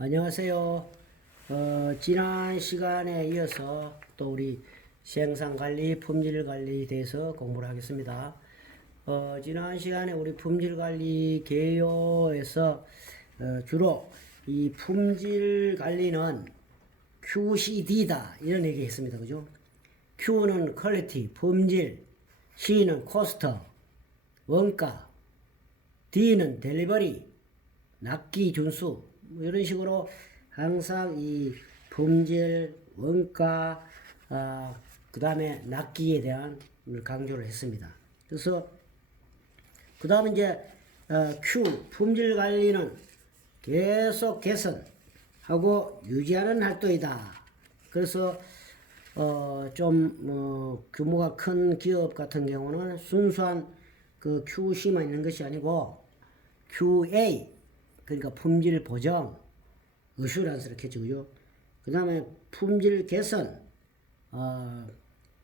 안녕하세요. 지난 시간에 이어서 또 우리 생산관리, 품질관리에 대해서 공부를 하겠습니다. 지난 시간에 우리 품질관리 개요에서 주로 이 품질관리는 QCD다 이런 얘기 했습니다. 그죠? Q는 퀄리티, 품질, C는 코스트, 원가, D는 델리버리, 납기 준수 뭐 이런 식으로 항상 이 품질, 원가, 그 다음에 납기에 대한 강조를 했습니다. 그래서 그 다음에 이제 Q 품질 관리는 계속 개선하고 유지하는 활동이다. 그래서 규모가 큰 기업 같은 경우는 순수한 그 QC만 있는 것이 아니고 QA 그러니까 품질 보정, 어슈런스를 했죠. 그 다음에 품질 개선,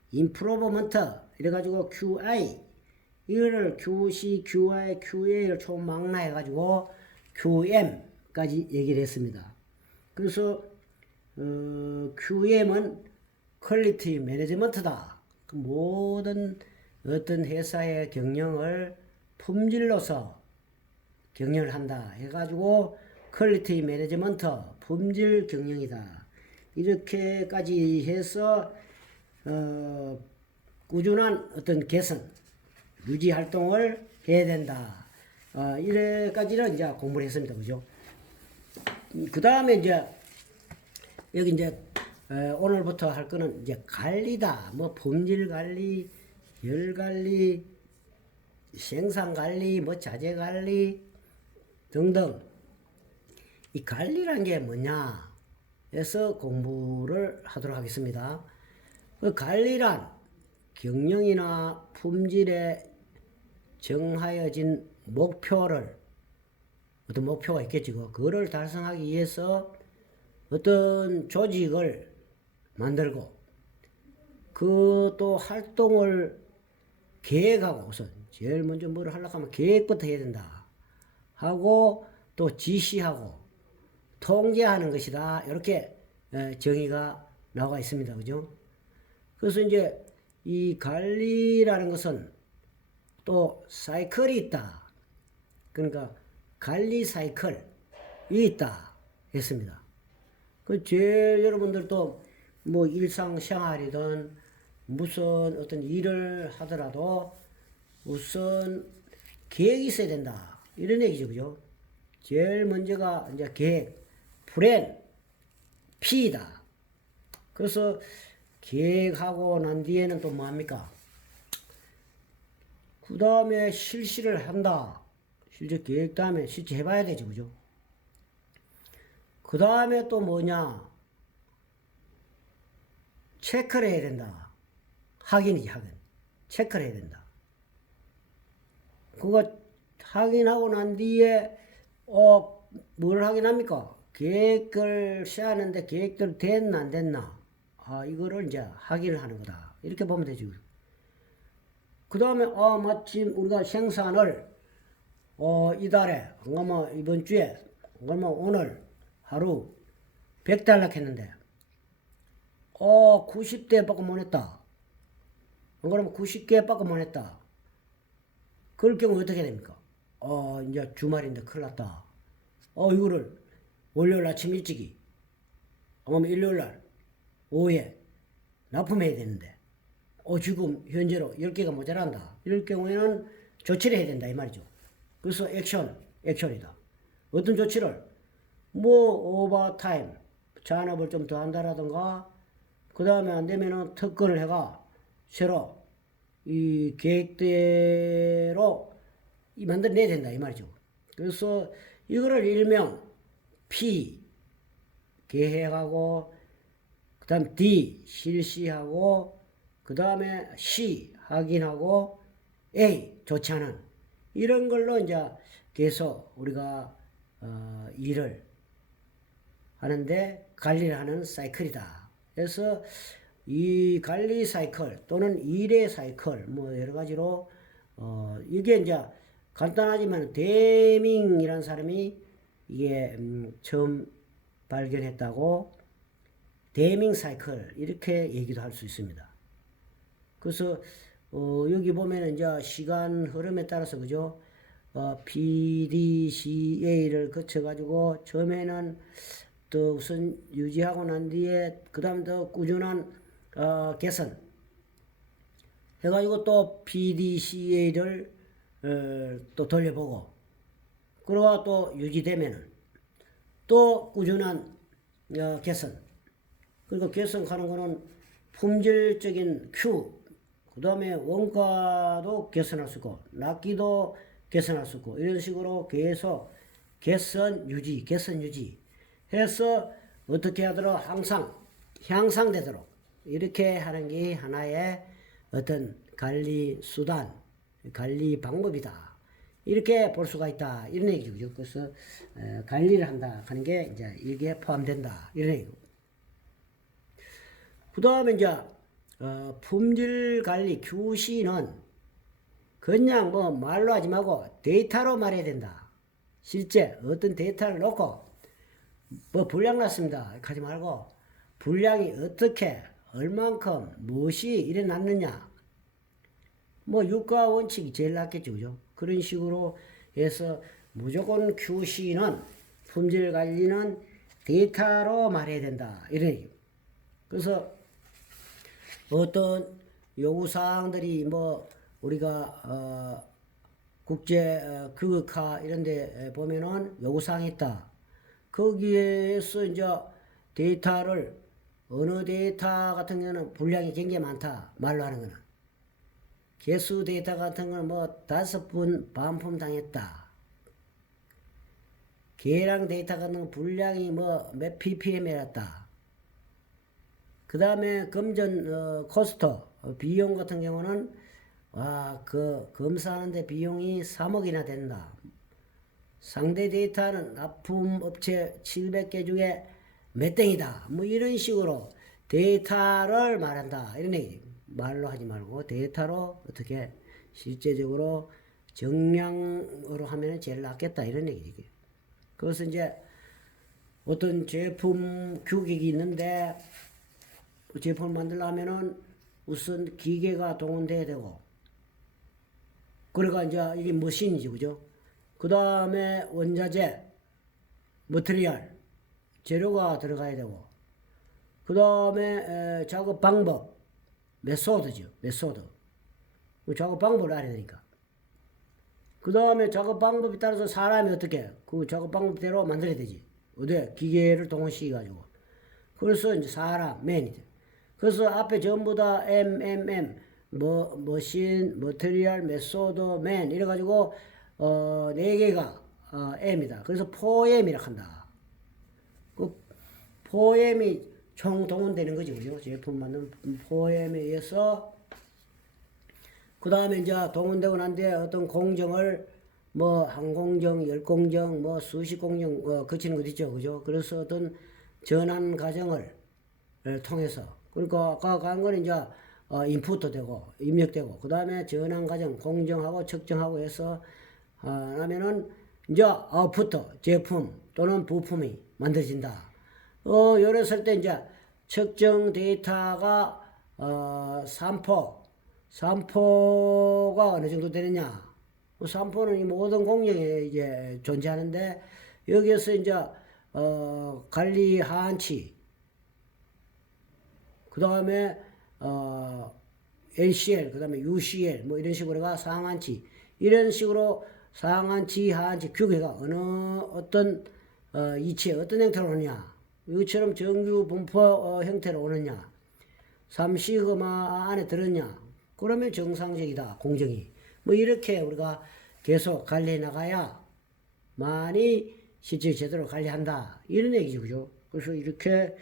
임프로브먼트 이래가지고 QI 이거를 QC, QI, QA를 총망라해가지고 QM까지 얘기를 했습니다. 그래서 QM은 퀄리티 매니지먼트다. 그 모든 어떤 회사의 경영을 품질로서 경영을 한다 해가지고 퀄리티 매니지먼트 품질 경영이다 이렇게까지 해서 꾸준한 어떤 개선 유지 활동을 해야 된다 이래까지는 이제 공부를 했습니다. 그죠? 그 다음에 이제 여기 이제 오늘부터 할 거는 이제 관리다. 뭐 품질 관리, 열 관리, 생산 관리, 뭐 자재 관리 등등. 이 관리란 게 뭐냐 해서 공부를 하도록 하겠습니다. 그 관리란 경영이나 품질에 정하여진 목표를 어떤 목표가 있겠죠. 그거를 달성하기 위해서 어떤 조직을 만들고 그 또 활동을 계획하고 우선 제일 먼저 뭘 하려고 하면 계획부터 해야 된다 하고 또 지시하고 통제하는 것이다 이렇게 정의가 나와 있습니다. 그죠? 그래서 이제 이 관리라는 것은 또 사이클이 있다. 그러니까 관리 사이클이 있다 했습니다. 그 제일 여러분들도 뭐 일상생활이든 무슨 어떤 일을 하더라도 우선 계획이 있어야 된다 이런 얘기죠. 그죠? 제일 먼저가 이제 계획, 플랜, P다. 그래서 계획하고 난 뒤에는 또 뭐합니까? 그 다음에 실시를 한다. 실제 계획 다음에 실제 해봐야 되죠. 그죠? 그 다음에 또 뭐냐? 체크를 해야 된다. 확인이지, 확인. 체크를 해야 된다. 그거 확인하고 난 뒤에, 뭘 확인합니까? 계획을 세웠는데 계획대로 됐나, 안 됐나? 이거를 이제 확인을 하는 거다. 이렇게 보면 되죠. 그 다음에, 마침 우리가 생산을, 이달에, 뭐 이번 주에, 뭐 오늘 하루 100달러 했는데, 90대 밖에 못 했다. 그러면 90개 밖에 못 했다. 그럴 경우 어떻게 됩니까? 이제 주말인데 큰일 났다. 이거를 월요일 아침 일찍이, 아니면 일요일 날 오후에 납품해야 되는데, 지금 현재로 10개가 모자란다. 이럴 경우에는 조치를 해야 된다. 이 말이죠. 그래서 액션이다. 어떤 조치를? 뭐, 오버타임, 잔업을 좀 더 한다라든가, 그 다음에 안 되면은 특근을 해가 새로 이 계획대로 만들어내야 된다. 이 말이죠. 그래서 이거를 일명 P, 계획하고, 그 다음 D, 실시하고, 그 다음에 C, 확인하고, A, 조치하는 이런 걸로 이제 계속 우리가 일을 하는데 관리를 하는 사이클이다. 그래서 이 관리 사이클 또는 일의 사이클 뭐 여러 가지로 이게 이제 간단하지만 데밍이라는 사람이 이게 처음 발견했다고 데이밍 사이클 이렇게 얘기도 할 수 있습니다. 그래서 여기 보면은 이제 시간 흐름에 따라서 그죠? PDCA를 거쳐가지고 처음에는 또 우선 유지하고 난 뒤에 그 다음 더 꾸준한 개선 해가지고 또 PDCA를 또 돌려보고 그러고 또 유지되면은 또 꾸준한 개선 그리고 개선하는 거는 품질적인 Q 그 다음에 원가도 개선할 수 있고 납기도 개선할 수 있고 이런 식으로 계속 개선 유지 해서 어떻게 하도록 항상 향상되도록 이렇게 하는 게 하나의 어떤 관리 수단 관리 방법이다 이렇게 볼 수가 있다 이런 얘기죠. 그래서 관리를 한다 하는 게 이제 여기에 포함된다 이런 얘기고 그 다음에 이제 품질 관리 QC는 그냥 뭐 말로 하지 말고 데이터로 말해야 된다. 실제 어떤 데이터를 놓고 뭐 불량 났습니다 하지 말고 불량이 어떻게 얼만큼 무엇이 일어났느냐 뭐 유가 원칙이 제일 낫겠죠. 그죠? 그런 식으로 해서 무조건 QC는 품질 관리는 데이터로 말해야 된다 이런 얘기. 그래서 어떤 요구사항들이 뭐 우리가 국제 규격화 이런 데 보면은 요구사항이 있다. 거기에서 이제 데이터를 어느 데이터 같은 경우는 분량이 굉장히 많다. 말로 하는 거는. 개수 데이터 같은 거는 뭐 5분 반품 당했다. 계량 데이터 같은 거 분량이 뭐 몇 ppm이었다. 그 다음에 금전 코스트 비용 같은 경우는 그 검사하는데 비용이 3억이나 된다. 상대 데이터는 납품업체 700개 중에 몇 땡이다. 뭐 이런 식으로 데이터를 말한다. 이런 얘기. 말로 하지 말고 데이터로 어떻게 실제적으로 정량으로 하면 제일 낫겠다. 이런 얘기지. 그래서 이제 어떤 제품 규격이 있는데 제품을 만들려면은 우선 기계가 동원돼야 되고 그러니까 이제 이게 머신이지 그죠? 그 다음에 원자재 머티리얼 재료가 들어가야 되고 그 다음에 작업 방법 메소드죠. 메소드 작업 방법을 알아야 되니까 그 다음에 작업 방법에 따라서 사람이 어떻게 그 작업 방법대로 만들어야 되지. 어디 기계를 동원시켜가지고 그래서 이제 사람 맨이 돼. 그래서 앞에 전부 다 머신, 머티리얼, 메소드, 맨 이래가지고 4개가 M이다. 그래서 4M이라 한다. 그 4M이 총 동원되는 거지, 그죠? 제품 만드는 4M에 의해서 그 다음에 이제 동원되고 난 뒤에 어떤 공정을 뭐 한 공정, 10공정, 뭐 수십 공정 거치는 것 있죠, 그죠? 그래서 어떤 전환 과정을 통해서 그러니까 아까 간 거는 이제 인풋도 되고 입력되고 그 다음에 전환 과정 공정하고 측정하고 해서 하면은 이제 아웃풋 제품 또는 부품이 만들어진다. 요랬을 때 이제 측정 데이터가 산포가 어느 정도 되느냐. 산포는 이 모든 공정에 이제 존재하는데 여기에서 이제 관리 하한치 그 다음에 LCL, 그 다음에 UCL, 뭐 이런 식으로가 상한치, 이런 식으로 상한치, 하한치 규격가 어느 어떤 이치에 어떤 형태로 오느냐, 이것처럼 정규 분포 형태로 오느냐, 삼시그마 안에 들었냐, 그러면 정상적이다, 공정이. 뭐 이렇게 우리가 계속 관리해 나가야 많이 실제 제대로 관리한다, 이런 얘기죠, 그죠? 그래서 이렇게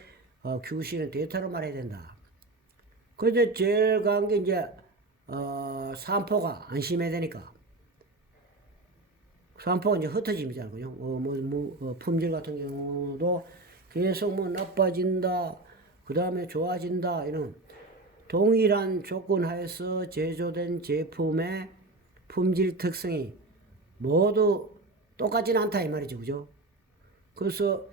QC는 데이터로 말해야 된다. 그런데 제일 강한 게 이제 산포가 안 심해야 되니까. 산포가 이제 흩어짐이잖아요. 그죠? 품질 같은 경우도 계속 뭐 나빠진다, 그 다음에 좋아진다, 이런 동일한 조건 하에서 제조된 제품의 품질 특성이 모두 똑같지는 않다, 이 말이죠. 그죠? 그래서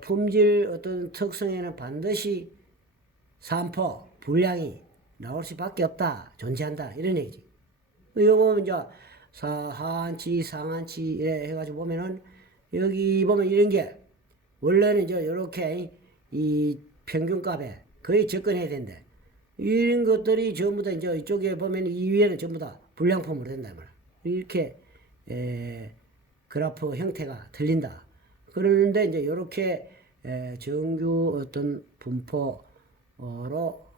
품질 어떤 특성에는 반드시 산포, 불량이 나올 수밖에 없다, 존재한다, 이런 얘기지. 이거 보면 이제 하한치, 상한치 이래 해가지고 보면은 여기 보면 이런 게 원래는 이제 이렇게 이 평균값에 거의 접근해야 된대. 이런 것들이 전부 다 이제 이쪽에 보면 이 위에는 전부 다 불량품으로 된다 말이야. 이렇게 그래프 형태가 들린다. 그러는데 이제 이렇게 정규 어떤 분포로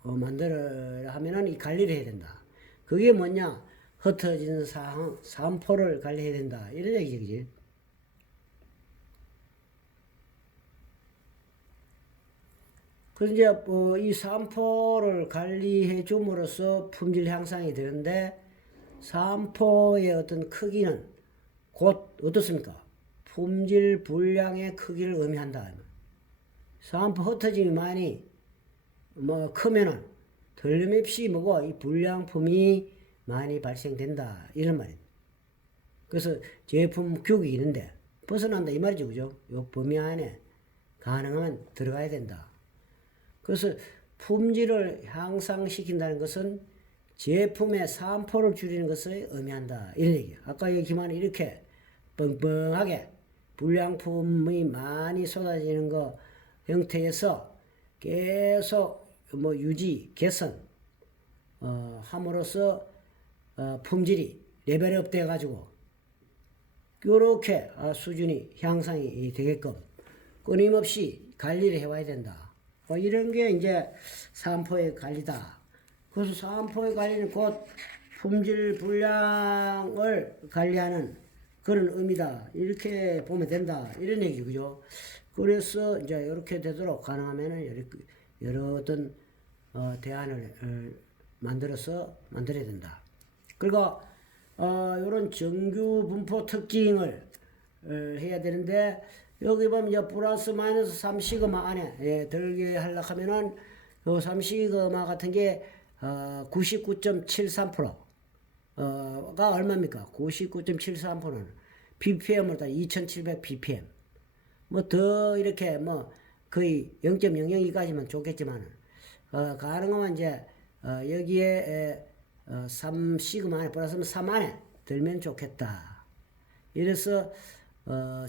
만들어 하면은 이 관리를 해야 된다. 그게 뭐냐? 흩어지는 산포를 관리해야 된다. 이런 얘기지, 그지? 그래서 이제 이 산포를 관리해 줌으로써 품질 향상이 되는데 산포의 어떤 크기는 곧 어떻습니까? 품질 불량의 크기를 의미한다. 산포 흩어짐이 많이 크면은 틀림없이 뭐고 이 불량품이 많이 발생된다 이런 말이에요. 그래서 제품 규격이 있는데 벗어난다 이 말이죠, 그죠? 요 범위 안에 가능하면 들어가야 된다. 그래서 품질을 향상시킨다는 것은 제품의 산포를 줄이는 것을 의미한다 이런 얘기예요. 아까 얘기만 이렇게 뻥뻥하게 불량품이 많이 쏟아지는 거 형태에서 계속 유지, 개선 함으로써 품질이 레벨업 돼 가지고 요렇게 수준이 향상이 되게끔 끊임없이 관리를 해와야 된다. 이런 게 이제 산포의 관리다. 그래서 산포의 관리는 곧 품질 불량을 관리하는 그런 의미다. 이렇게 보면 된다. 이런 얘기죠. 그죠? 그래서 이제 이렇게 되도록 가능하면은 여러 어떤 대안을 만들어야 된다. 그리고 이런 정규 분포 특징을 해야 되는데 여기 보면 이제 플러스 마이너스 3시그마 안에 들게 하려고 하면은 요 3시그마 같은 게 99.73%가 얼마입니까? 99.73%는 BPM을 다 2700 BPM. 뭐 더 이렇게 거의 0.002까지만 좋겠지만 가능하면 이제 여기에 3시그마 안에 플러스 3 안에 들면 좋겠다. 이래서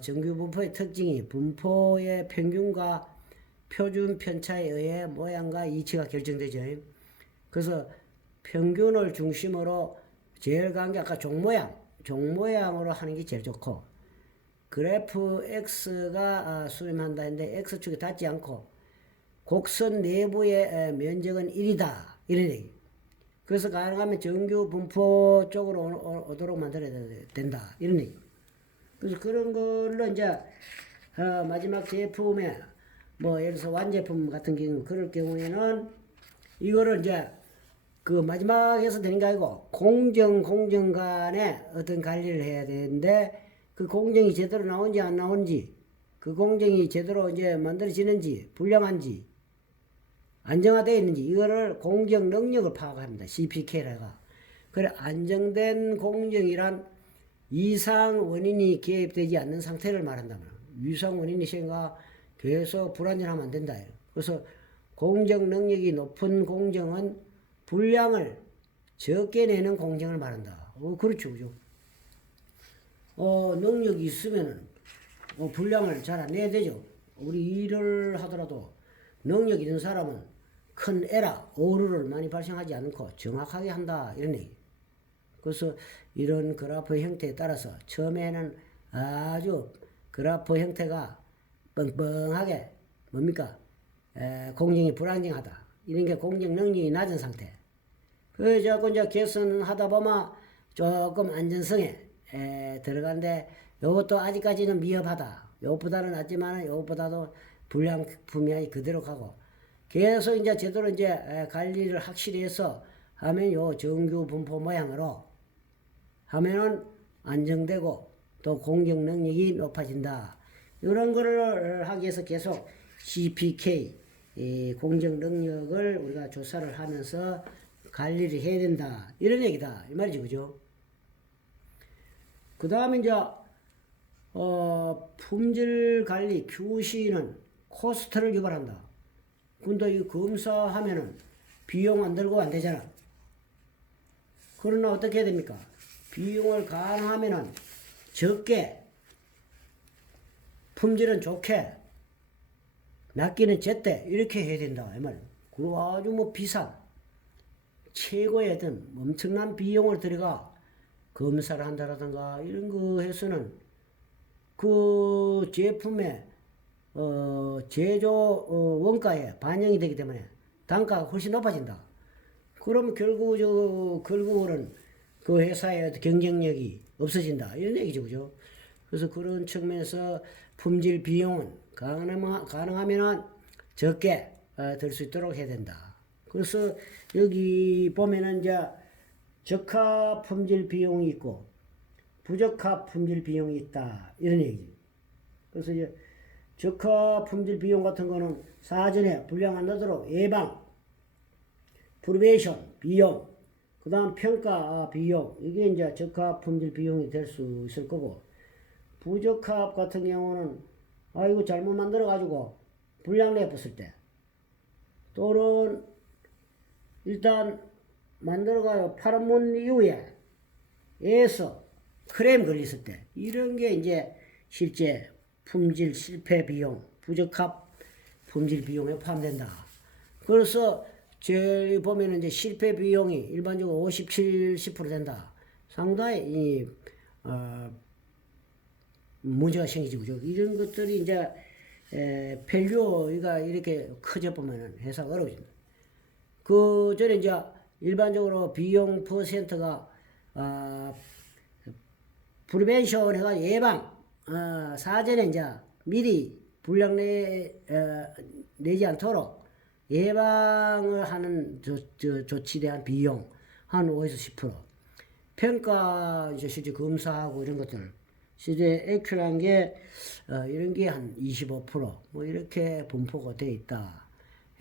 정규 분포의 특징이 분포의 평균과 표준 편차에 의해 모양과 이치가 결정되죠. 그래서 평균을 중심으로 제일 간게 아까 종모양으로 하는 게 제일 좋고 그래프 X가 수렴한다 했는데 X축이 닿지 않고 곡선 내부의 면적은 1이다 이런 얘기. 그래서 가능하면 정규 분포 쪽으로 오도록 만들어야 된다 이런 얘기. 그래서 그런 걸로 이제 마지막 제품에 예를 들어서 완제품 같은 경우 그럴 경우에는 이거를 이제 그 마지막에서 되는 게 아니고 공정 간에 어떤 관리를 해야 되는데 그 공정이 제대로 나온지 안 나온지 그 공정이 제대로 이제 만들어지는지 불량한지 안정화되어 있는지 이거를 공정 능력을 파악합니다. CPK라가. 그래 안정된 공정이란 이상 원인이 개입되지 않는 상태를 말한다면 이상 원인이 생각 계속 불안정하면 안 된다. 그래서 공정 능력이 높은 공정은 불량을 적게 내는 공정을 말한다. 그렇죠, 그죠? 능력이 있으면은 불량을 잘 안 내야 되죠. 우리 일을 하더라도 능력 있는 사람은 큰 에러, 오류를 많이 발생하지 않고 정확하게 한다 이런 얘기. 그래서 이런 그래프 형태에 따라서 처음에는 아주 그래프 형태가 뻥뻥하게 뭡니까? 공정이 불안정하다. 이런 게 공정 능력이 낮은 상태. 그래서 이제 개선하다 보면 조금 안전성에 들어가는데 이것도 아직까지는 미흡하다. 이것보다는 낫지만 이것보다도 불량품이 그대로 가고 계속 이제 제대로 이제 관리를 확실히 해서 하면 요 정규 분포 모양으로 하면은 안정되고 또 공정 능력이 높아진다. 이런 거를 하기 위해서 계속 CPK 공정 능력을 우리가 조사를 하면서 관리를 해야 된다. 이런 얘기다. 이 말이지, 그죠? 그 다음에 이제 품질 관리 QC는 코스트를 유발한다. 근데 이 검사하면은 비용 안 들고 안 되잖아. 그러나 어떻게 해야 됩니까? 비용을 가능하면은 적게, 품질은 좋게, 낚기는 제때 이렇게 해야 된다 이 말이에요. 그리고 아주 뭐 비싼 최고의 어떤 엄청난 비용을 들여가 검사를 한다라든가 이런 거 해서는 그 제품의 제조 원가에 반영이 되기 때문에 단가가 훨씬 높아진다. 그러면 결국은 그 회사의 경쟁력이 없어진다. 이런 얘기죠. 그죠? 그래서 그런 측면에서 품질 비용은 가능하면 적게 들 수 있도록 해야 된다. 그래서 여기 보면은 이제 적합 품질 비용이 있고 부적합 품질 비용이 있다. 이런 얘기죠. 그래서 이제 적합 품질 비용 같은 거는 사전에 불량 안 나도록 예방, 프리베이션 비용, 그 다음 평가 비용, 이게 이제 적합 품질 비용이 될 수 있을 거고, 부적합 같은 경우는 이거 잘못 만들어 가지고 불량 내었을 때, 또는 일단 만들어가요 팔아먹는 이후에 에서 크레임 걸렸을 때, 이런 게 이제 실제 품질 실패 비용, 부적합 품질 비용에 포함된다. 그래서 제일 보면은 이제 실패 비용이 일반적으로 57, 10% 된다. 상당히 문제가 생기죠. 그죠? 이런 것들이 이제 밸류가 이렇게 커져 보면은 회사가 어려워집니다. 그 전에 이제 일반적으로 비용 퍼센트가 프리벤션 해가 예방, 사전에 이제 미리 불량 내지 않도록 예방을 하는 조치에 대한 비용 한 5에서 10%. 평가 이제 실제 검사하고 이런 것들 실제 액츄얼한 게 이런 게 한 25%뭐 이렇게 분포가 돼 있다.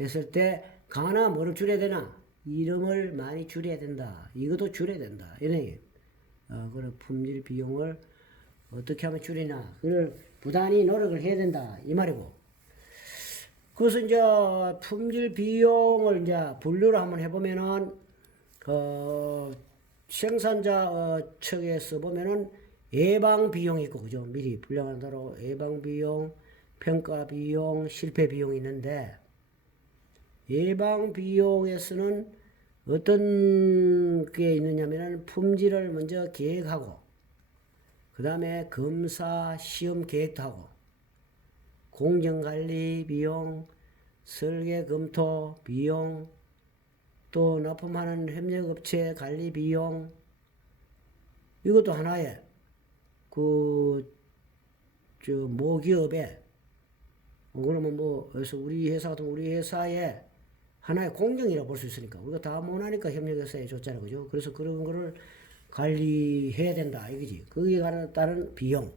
했을 때 가나 뭐를 줄여야 되나? 이름을 많이 줄여야 된다. 이것도 줄여야 된다. 이런 얘기. 그런 품질 비용을 어떻게 하면 줄이나? 그걸 부단히 노력을 해야 된다. 이 말이고. 그래서 이제 품질 비용을 이제 분류를 한번 해보면은 생산자 측에서 보면은 예방 비용이 있고, 그죠? 미리 불량한다로 예방 비용, 평가 비용, 실패 비용이 있는데, 예방 비용에서는 어떤 게 있느냐면은 품질을 먼저 계획하고, 그 다음에 검사 시험 계획도 하고, 공정관리 비용, 설계 검토 비용, 또 납품하는 협력업체 관리 비용, 이것도 하나의 모기업에, 그러면 그래서 우리 회사 같은 우리 회사의 하나의 공정이라고 볼 수 있으니까, 우리가 다 못하니까 협력회사에 줬잖아요. 그죠? 그래서 그런 거를 관리해야 된다. 이거지. 거기에 따른 비용.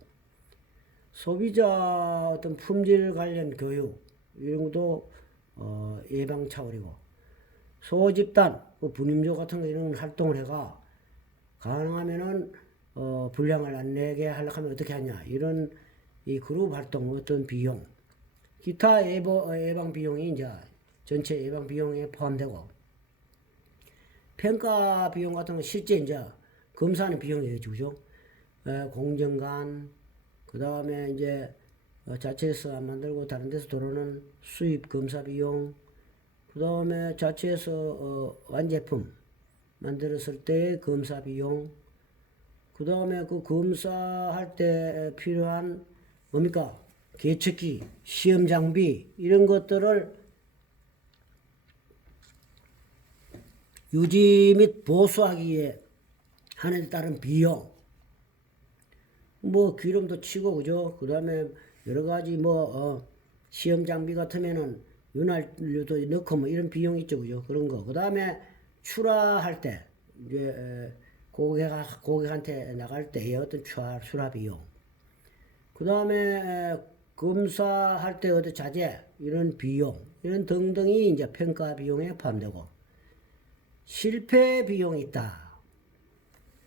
소비자 어떤 품질 관련 교육, 이런 것도, 예방 차원이고, 소집단, 분임조 같은 거 이런 활동을 해가, 가능하면은, 불량을 안 내게 하려고 하면 어떻게 하냐. 이런, 이 그룹 활동, 어떤 비용, 기타 예방 비용이 이제 전체 예방 비용에 포함되고, 평가 비용 같은 건 실제 이제 검사하는 비용이겠죠. 그죠? 공정관, 그 다음에 이제 자체에서 안 만들고 다른 데서 들어오는 수입 검사 비용, 그 다음에 자체에서 완제품 만들었을 때의 검사 비용, 그 다음에 그 검사할 때 필요한 뭡니까? 계측기, 시험 장비, 이런 것들을 유지 및 보수하기 위해 하는 데 따른 비용, 뭐 기름도 치고, 그죠? 그 다음에 여러 가지 시험 장비 같으면은 윤활유도 넣고 뭐 이런 비용 있죠. 그죠? 그런 거. 그 다음에 출하할 때, 이제 고객한테 나갈 때의 어떤 출하 비용. 그 다음에 검사할 때 어떤 자재, 이런 비용, 이런 등등이 이제 평가 비용에 포함되고, 실패 비용이 있다.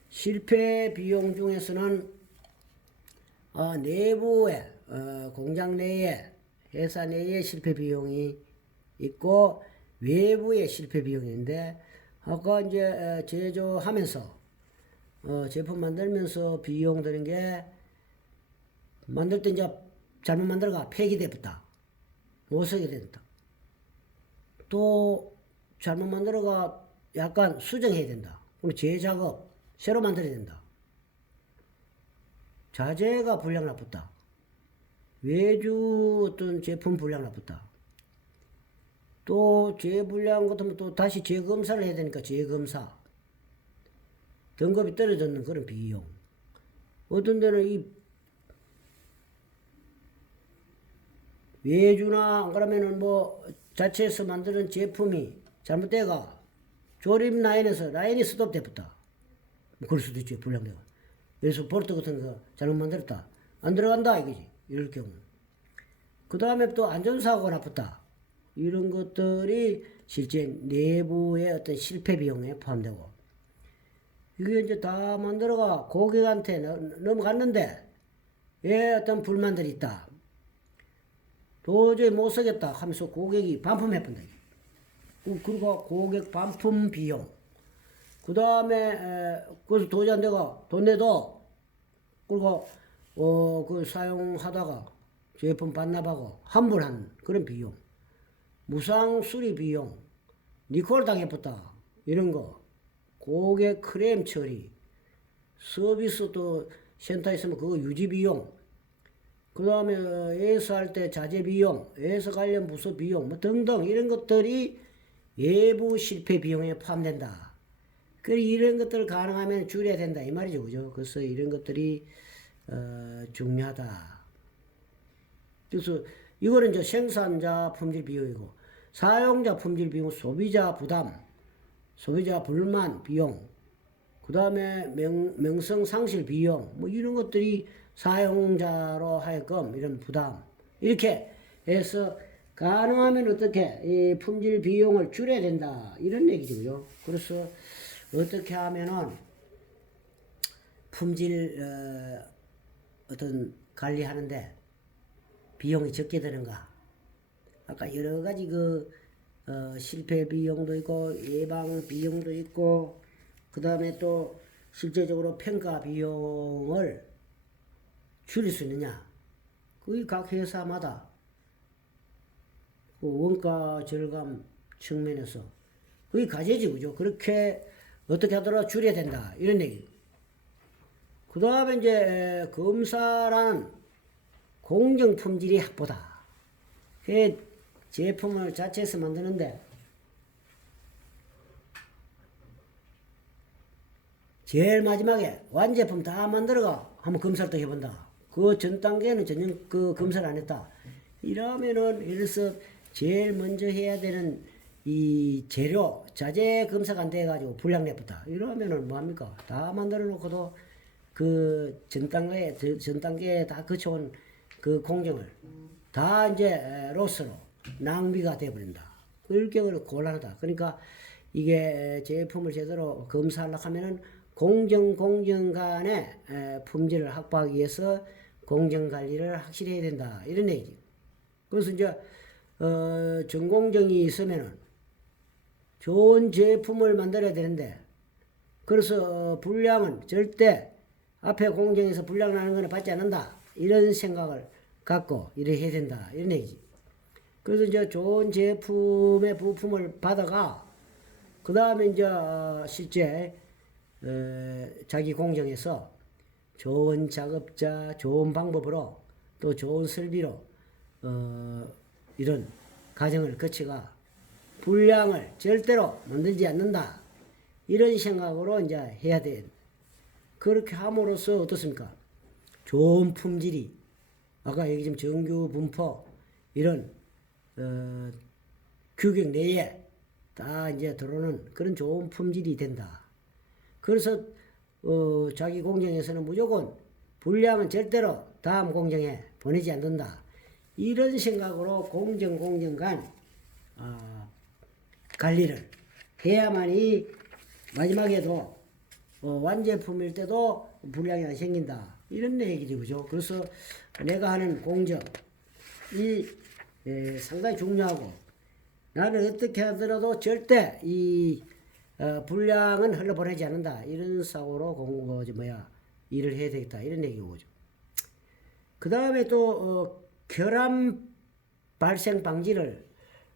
실패 비용 중에서는 내부에 공장 내에 회사 내에 실패 비용이 있고 외부의 실패 비용인데 아까 이제 제조하면서 제품 만들면서 비용 드는 게 만들 때 이제 잘못 만들어가 폐기되었다. 못 쓰게 된다. 또 잘못 만들어가 약간 수정해야 된다. 그럼 재작업 새로 만들어야 된다. 자재가 불량 나쁘다. 외주 어떤 제품 불량 나쁘다. 또 재불량 같으면 또 다시 재검사를 해야 되니까 재검사. 등급이 떨어졌는 그런 비용. 어떤 데는 이 외주나 그러면은 뭐 자체에서 만드는 제품이 잘못돼가 조립 라인에서 라인이 스톱됐다. 그럴 수도 있죠. 불량돼가. 그래서 볼트 같은 거 잘못 만들었다. 안 들어간다 이거지. 이럴 경우. 그 다음에 또 안전사고가 나쁘다. 이런 것들이 실제 내부의 어떤 실패 비용에 포함되고. 이게 이제 다 만들어가 고객한테 넘어갔는데 왜 어떤 불만들이 있다. 도저히 못 쓰겠다 하면서 고객이 반품해본다. 그리고 고객 반품 비용. 그 다음에 그래서 도저히 안 되고 돈 내도 그리고 그 사용하다가 제품 반납하고 환불한 그런 비용. 무상 수리 비용. 리콜 당해봤다. 이런 거. 고객 크레임 처리. 서비스 또 센터 있으면 그거 유지 비용. 그 다음에 AS 할 때 자재 비용, AS 관련 부서 비용 뭐 등등 이런 것들이 외부 실패 비용에 포함된다. 그래서 이런 것들을 가능하면 줄여야 된다 이 말이죠, 그죠? 그래서 이런 것들이 중요하다. 그래서 이거는 이제 생산자 품질 비용이고 사용자 품질 비용, 소비자 부담, 소비자 불만 비용, 그 다음에 명성 상실 비용 뭐 이런 것들이 사용자로 하여금 이런 부담 이렇게 해서 가능하면 어떻게 이 품질 비용을 줄여야 된다 이런 얘기죠. 그래서 어떻게 하면은 품질 어떤 관리하는데 비용이 적게 드는가. 아까 여러 가지 실패 비용도 있고 예방 비용도 있고 그 다음에 또 실제적으로 평가 비용을 줄일 수 있느냐. 거의 각 회사마다 그 원가 절감 측면에서 거의 과제지, 그죠? 그렇게 어떻게 하더라도 줄여야 된다. 이런 얘기. 그 다음에 이제 검사라는 공정 품질이 확보다. 그 제품을 자체에서 만드는데 제일 마지막에 완제품 다 만들어가 한번 검사를 또 해본다. 그 전 단계는 전혀 그 검사를 안 했다. 이러면은 이래서 제일 먼저 해야 되는 이 재료 자재 검사가 안 돼가지고 불량 내었다. 이러면은 뭐합니까? 다 만들어 놓고도 그 전 단계에 다 거쳐온 그 공정을 다 이제 로스로 낭비가 돼버린다. 그럴 경우는 곤란하다. 그러니까 이게 제품을 제대로 검사하려고 하면은 공정 간의 품질을 확보하기 위해서 공정 관리를 확실히 해야 된다. 이런 얘기지. 그래서 이제 전공정이 있으면은 좋은 제품을 만들어야 되는데 그래서 불량은 절대 앞에 공정에서 불량 나는 거는 받지 않는다. 이런 생각을 갖고 이래 해야 된다. 이런 얘기지. 그래서 이제 좋은 제품의 부품을 받아가 그 다음에 이제 실제 자기 공정에서 좋은 작업자, 좋은 방법으로 또 좋은 설비로 이런 과정을 거치가 불량을 절대로 만들지 않는다. 이런 생각으로 이제 해야 돼. 그렇게 함으로써 어떻습니까? 좋은 품질이 아까 얘기 좀 정규 분포 이런 규격 내에 다 이제 들어오는 그런 좋은 품질이 된다. 그래서 자기 공정에서는 무조건 불량은 절대로 다음 공정에 보내지 않는다. 이런 생각으로 공정 간 관리를 해야만이 마지막에도 완제품일 때도 불량이 안 생긴다. 이런 얘기죠. 그죠? 그래서 내가 하는 공정, 상당히 중요하고, 나는 어떻게 하더라도 절대 분량은 흘러보내지 않는다. 이런 사고로 일을 해야 되겠다. 이런 얘기고, 그 다음에 또, 결함 발생 방지를,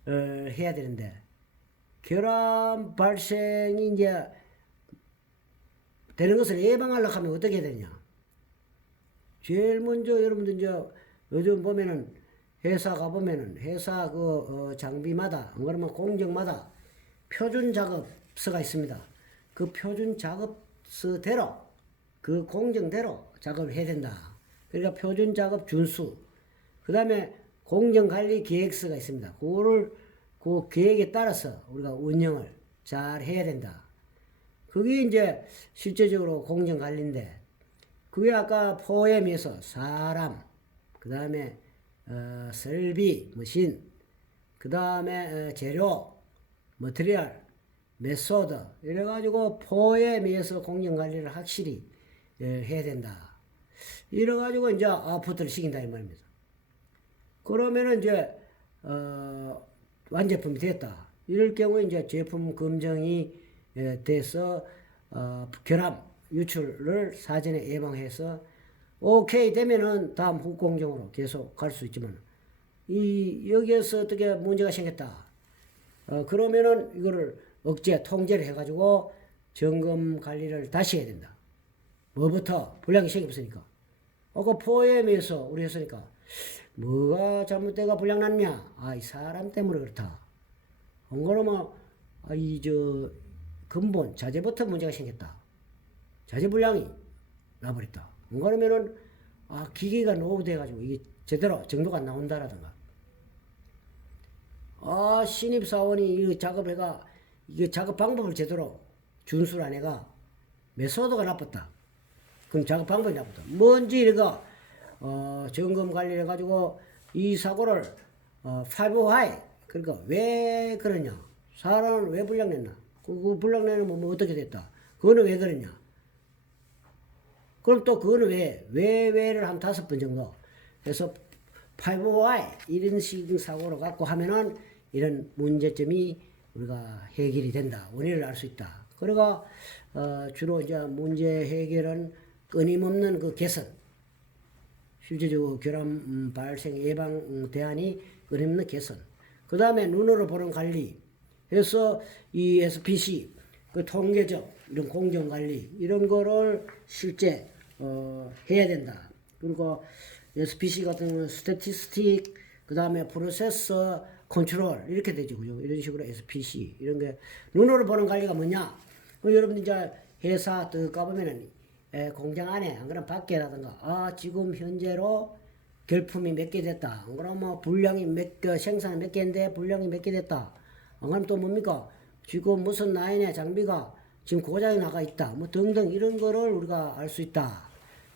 해야 되는데, 결함 발생이 이제, 되는 것을 예방하려고 하면 어떻게 해야 되냐. 제일 먼저 여러분들 이제 요즘 보면은 회사 가보면은 회사 장비마다, 그러면 공정마다 표준 작업서가 있습니다. 그 표준 작업서대로, 그 공정대로 작업을 해야 된다. 그러니까 표준 작업 준수. 그 다음에 공정관리 계획서가 있습니다. 그 계획에 따라서 우리가 운영을 잘 해야 된다. 그게 이제 실제적으로 공정관리인데, 그게 아까 포엠에서 사람, 그 다음에 설비, 머신, 그 다음에 재료, 머티리얼, 메소드, 이래가지고 포엠에서 공정관리를 확실히 해야 된다. 이래가지고 이제 아웃풋을 시킨다 이 말입니다. 그러면은 이제 완제품이 됐다. 이럴 경우에 이제 제품 검증이 돼서 결함 유출을 사전에 예방해서 오케이 되면은 다음 후공정으로 계속 갈 수 있지만 여기에서 어떻게 문제가 생겼다. 그러면은 이거를 억제 통제를 해가지고 점검 관리를 다시 해야 된다. 뭐부터 불량이 생겼으니까. 그 포엠에서 우리 했으니까 뭐가 잘못돼가 불량 났냐? 이 사람 때문에 그렇다. 그러면 근본 자재부터 문제가 생겼다. 자재 불량이 나버렸다. 그러면은 기계가 노후돼가지고 이게 제대로 정도가 안 나온다라든가. 신입사원이 이 작업해가 이게 작업 방법을 제대로 준수를 안 해가 메소드가 나빴다. 그럼 작업 방법이 나쁘다. 뭔지 이래가 점검 관리를 해가지고 이 사고를 5why 그러니까 왜 그러냐, 사람을 왜 불량냈나, 그 불량내는 뭐 어떻게 됐다, 그거는 왜 그러냐, 그럼 또 그거는 왜를 한 5번 정도 해서 5why 이런 식 사고를 갖고 하면은 이런 문제점이 우리가 해결이 된다, 원인을 알 수 있다. 그러니까 주로 이제 문제 해결은 끊임없는 그 개선, 실제적으로 결함 발생 예방 대안이 끊임없는 개선. 그 다음에 눈으로 보는 관리. 그래서 이 SPC, 그 통계적 이런 공정 관리 이런 거를 실제 해야 된다. 그리고 SPC 같은 경우는 스태티스틱, 그 다음에 프로세서 컨트롤 이렇게 되죠, 그죠? 이런 식으로 SPC 이런 게 눈으로 보는 관리가 뭐냐? 여러분들 이제 회사 또 가보면은 공장 안에 안 그러면 밖에라든가 지금 현재로 결품이 몇 개 됐다. 안 그러면 뭐 분량이 생산이 몇 개인데 분량이 몇 개 됐다. 안 그러면 또 뭡니까? 지금 무슨 라인의 장비가 지금 고장이 나가 있다. 뭐 등등 이런 거를 우리가 알 수 있다.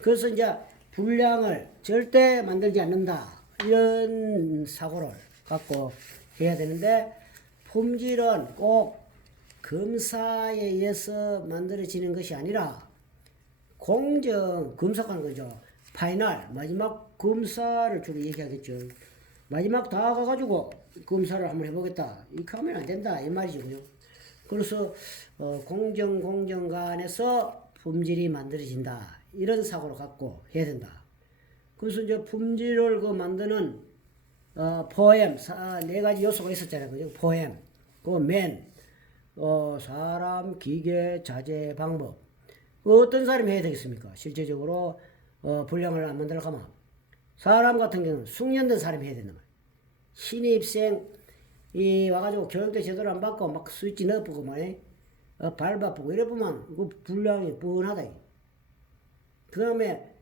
그래서 이제 분량을 절대 만들지 않는다. 이런 사고를 갖고 해야 되는데, 품질은 꼭 검사에 의해서 만들어지는 것이 아니라 공정 검사하는 거죠. 파이널 마지막 검사를 주로 얘기하겠죠. 마지막 다 가가지고 검사를 한번 해보겠다, 이렇게 하면 안 된다 이 말이죠. 그래서 공정간에서 품질이 만들어진다, 이런 사고를 갖고 해야 된다. 그래서 이제 품질을 만드는 포엠 4가지 요소가 있었잖아요, 그죠? 포엠, 사람, 기계, 자재, 방법. 어떤 사람이 해야 되겠습니까? 실제적으로 분량을 안 만들어 가면 사람 같은 경우는 숙련된 사람이 해야 된단 말이에요. 신입생 와가지고 교육도 제대로 안 받고 막 스위치 넣어보고 밟아보고 이래보면 그 분량이 뻔하다. 그 다음에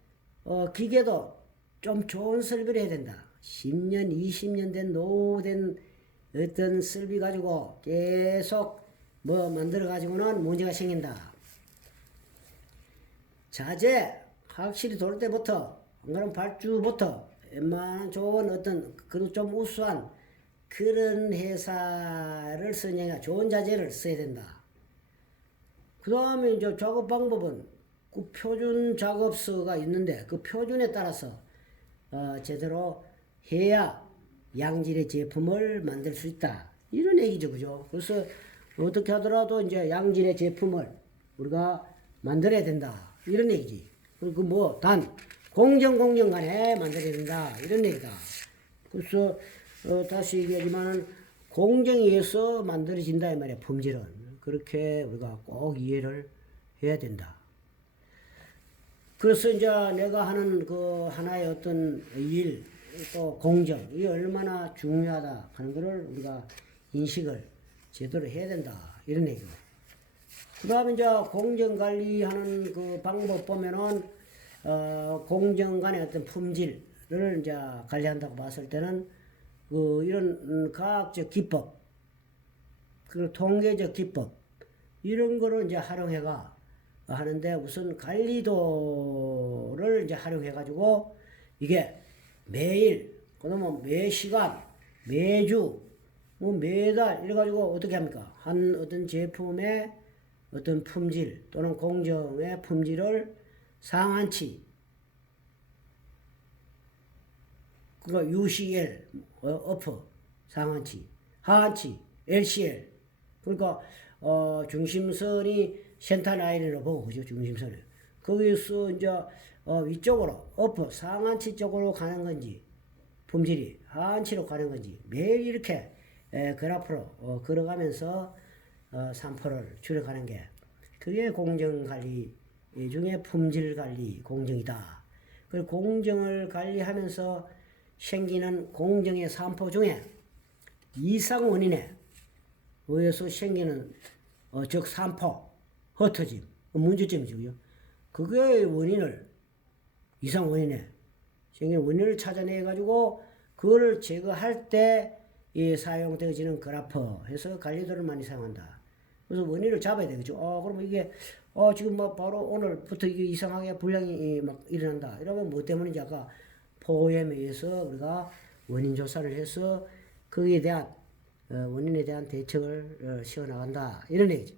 기계도 좀 좋은 설비를 해야 된다. 10년 20년 된 노후된 어떤 설비 가지고 계속 만들어 가지고는 문제가 생긴다. 자재 확실히 돌 때부터, 안 그러면 발주부터 웬만한 좋은 어떤 그래도 좀 우수한 그런 회사를 쓰냐, 좋은 자재를 써야 된다. 그 다음에 이제 작업 방법은 그 표준 작업서가 있는데 그 표준에 따라서 제대로 해야 양질의 제품을 만들 수 있다. 이런 얘기죠, 그죠? 그래서 어떻게 하더라도 이제 양질의 제품을 우리가 만들어야 된다. 이런 얘기지. 그리고 뭐 단 공정 간에 만들어야 된다. 이런 얘기다. 그래서 다시 얘기하지만 공정에 의해서 만들어진다 이 말이야. 품질은 그렇게 우리가 꼭 이해를 해야 된다. 그래서 이제 내가 하는 그 하나의 어떤 일, 또 공정, 이게 얼마나 중요하다 하는 거를 우리가 인식을 제대로 해야 된다. 이런 얘기입니다. 그 다음에 이제 공정 관리하는 그 방법 보면은, 공정 간의 어떤 품질을 이제 관리한다고 봤을 때는, 이런 과학적 기법, 그리고 통계적 기법, 이런 거를 이제 활용해가 하는데 우선 관리도를 이제 활용해가지고 이게 매일, 그러면 매 시간, 매주, 뭐 매달 이래가지고 어떻게 합니까? 한 어떤 제품의 어떤 품질 또는 공정의 품질을 상한치, 그러니까 UCL, 어퍼, 상한치, 하한치, LCL. 그러니까, 중심선이 센터 라인으로 보고, 그죠? 중심선을. 거기서 이제, 위쪽으로, 어퍼, 상한치 쪽으로 가는 건지, 품질이 하한치로 가는 건지, 매일 이렇게, 그래프로, 걸어가면서, 산포를 줄여가는 게, 그게 공정관리 중에 품질관리 공정이다. 그리고 공정을 관리하면서 생기는 공정의 산포 중에 이상 원인에 의해서 생기는 즉 산포, 흩어짐, 문제점이죠. 그거의 원인을 이상 원인에 생기는 원인을 찾아내 가지고 그거를 제거할 때 사용되어지는 그래프 해서 관리도를 많이 사용한다. 그래서 원인을 잡아야 되겠죠. 그러면 이게 지금 뭐 바로 오늘부터 이게 이상하게 불량이 막 일어난다. 이러면 뭐 때문인지 아까 포엠에 의해서 우리가 원인 조사를 해서 거기에 대한 원인에 대한 대책을 세워나간다. 이런 얘기죠.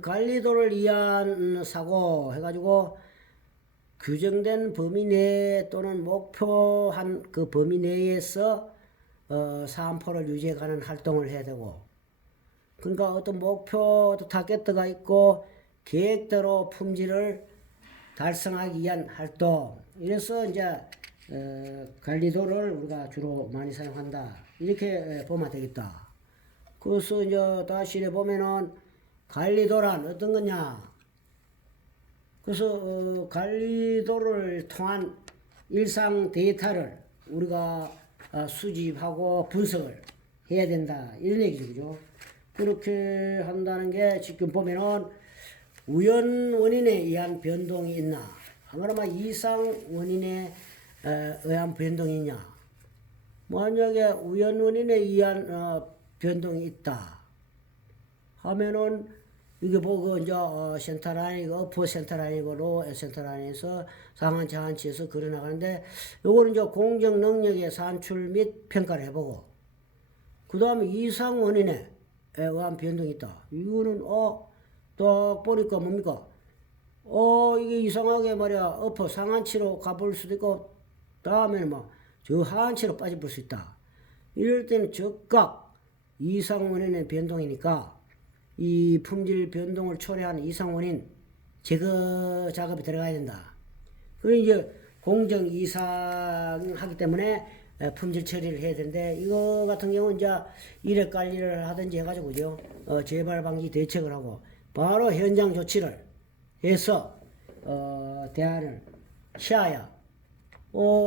관리도를 위한 사고 해가지고 규정된 범위 내에 또는 목표한 그 범위 내에서 사안포를 유지해가는 활동을 해야 되고, 그러니까 어떤 목표 타겟가 있고 계획대로 품질을 달성하기 위한 활동. 이래서 이제 관리도를 우리가 주로 많이 사용한다. 이렇게 보면 되겠다. 그래서 이제 다시 보면은 관리도란 어떤 거냐? 그래서 관리도를 통한 일상 데이터를 우리가 수집하고 분석을 해야 된다. 이런 얘기죠, 그죠? 그렇게 한다는 게 지금 보면은 우연 원인에 의한 변동이 있나? 그러면 이상 원인에 의한 변동이 있냐? 만약에 우연 원인에 의한 변동이 있다 하면은 이게 보고 이제 센터라인, 어퍼 센터라인이고 로어 센터라인에서 상한치 하한치에서 그려나가는데 요거는 이제 공정 능력의 산출 및 평가를 해보고 그 다음에 이상 원인에 의한 변동이 있다. 이거는 딱 보니까 뭡니까? 이게 이상하게 말이야. 어퍼 상한치로 가볼 수도 있고 다음에는 막 저 하한치로 빠져볼 수 있다. 이럴 때는 즉각 이상 원인의 변동이니까 이 품질 변동을 초래하는 이상 원인 제거 작업이 들어가야 된다. 그리고 이제 공정 이상하기 때문에 품질 처리를 해야 되는데 이거 같은 경우는 이제 이력 관리를 하든지 해가지고죠. 재발 방지 대책을 하고 바로 현장 조치를 해서 대안을 취하야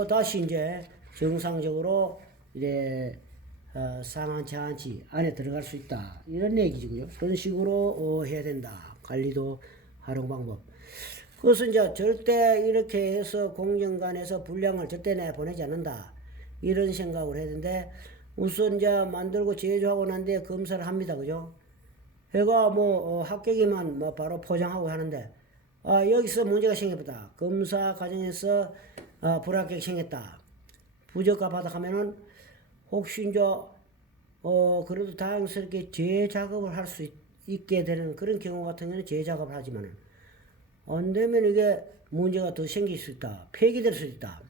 다시 이제 정상적으로 이제 상한치 하한치 안에 들어갈 수 있다. 이런 얘기죠. 그런 식으로 해야 된다. 관리도 활용 방법. 그래서 이제 절대 이렇게 해서 공정관에서 불량을 절대 내보내지 않는다. 이런 생각을 해야 되는데 우선 이제 만들고 제조하고 난 뒤에 검사를 합니다. 그죠? 해가 뭐 합격이면 뭐 바로 포장하고 하는데 여기서 문제가 생겼다. 검사 과정에서 불합격이 생겼다. 부적과 바닥하면은 혹시 이제 그래도 다행스럽게 재작업을 할 수 있게 되는 그런 경우 같은 경우는 재작업을 하지만은 안 되면 이게 문제가 더 생길 수 있다. 폐기될 수 있다.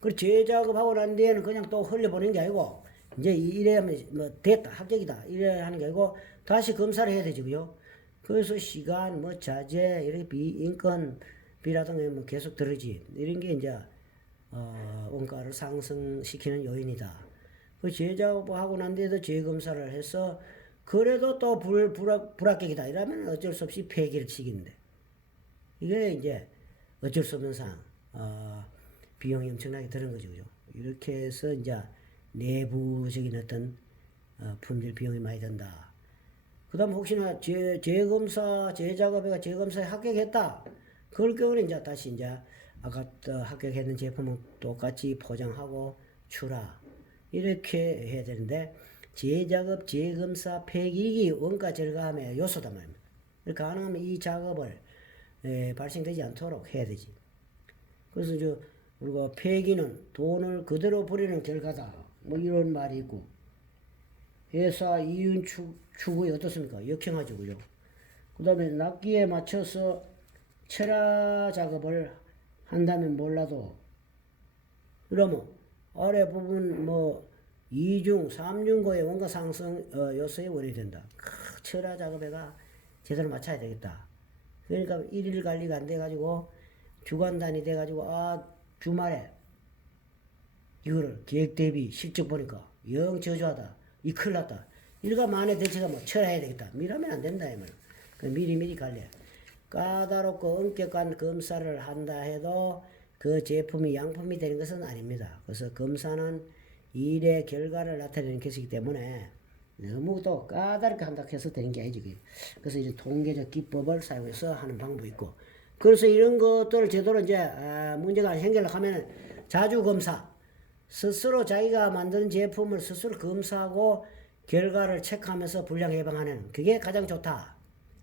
그 재작업하고 난 뒤에는 그냥 또 흘려보내는 게 아니고, 이제 이래 하면 뭐 됐다, 합격이다. 이래 하는 게 아니고, 다시 검사를 해야 되지, 그죠? 그래서 시간, 뭐 자재, 이렇게 인건비라든가 뭐 계속 들어지. 이런 게 이제, 원가를 상승시키는 요인이다. 그 재작업하고 난 뒤에도 재검사를 해서, 그래도 또 불합격이다. 이러면 어쩔 수 없이 폐기를 시키는데. 이게 이제 어쩔 수 없는 상황. 비용이 엄청나게 드는 거죠. 그죠? 이렇게 해서 이제 내부적인 어떤 품질 비용이 많이 든다. 그 다음 혹시나 재검사, 재작업에가 재검사에 합격했다. 그럴 경우는 이제 다시 이제 아까 합격했는 제품은 똑같이 포장하고 출하. 이렇게 해야 되는데, 재작업, 재검사, 폐기기 원가 절감의 요소다 말입니다. 가능하면 이 작업을 발생되지 않도록 해야 되지. 그래서 우리가 폐기는 돈을 그대로 버리는 결과다. 뭐 이런 말이 있고, 회사 이윤 추구에 어떻습니까? 역행하죠, 그죠? 그 다음에 납기에 맞춰서 철화 작업을 한다면 몰라도, 그러면 아래 부분 뭐 2중, 3중고의 원가 상승 요소에 원인이 된다. 철화 작업에가 제대로 맞춰야 되겠다. 그러니까 일일 관리가 안 돼가지고 주간 단위 돼가지고 주말에 이거를 계획 대비 실적 보니까 영 저조하다. 이 큰일 났다. 일과 만에 대체가 뭐 철회해야 되겠다. 이러면 안 된다. 이 말. 미리미리 관리해. 까다롭고 엄격한 검사를 한다 해도 그 제품이 양품이 되는 것은 아닙니다. 그래서 검사는 일의 결과를 나타내는 것이기 때문에 너무 또 까다롭게 한다고 해서 되는 게 아니지. 그래서 이제 통계적 기법을 사용해서 하는 방법이 있고, 그래서 이런 것들을 제대로 이제 문제가 해결을 하면 자주 검사, 스스로 자기가 만드는 제품을 스스로 검사하고 결과를 체크하면서 불량 예방하는 그게 가장 좋다.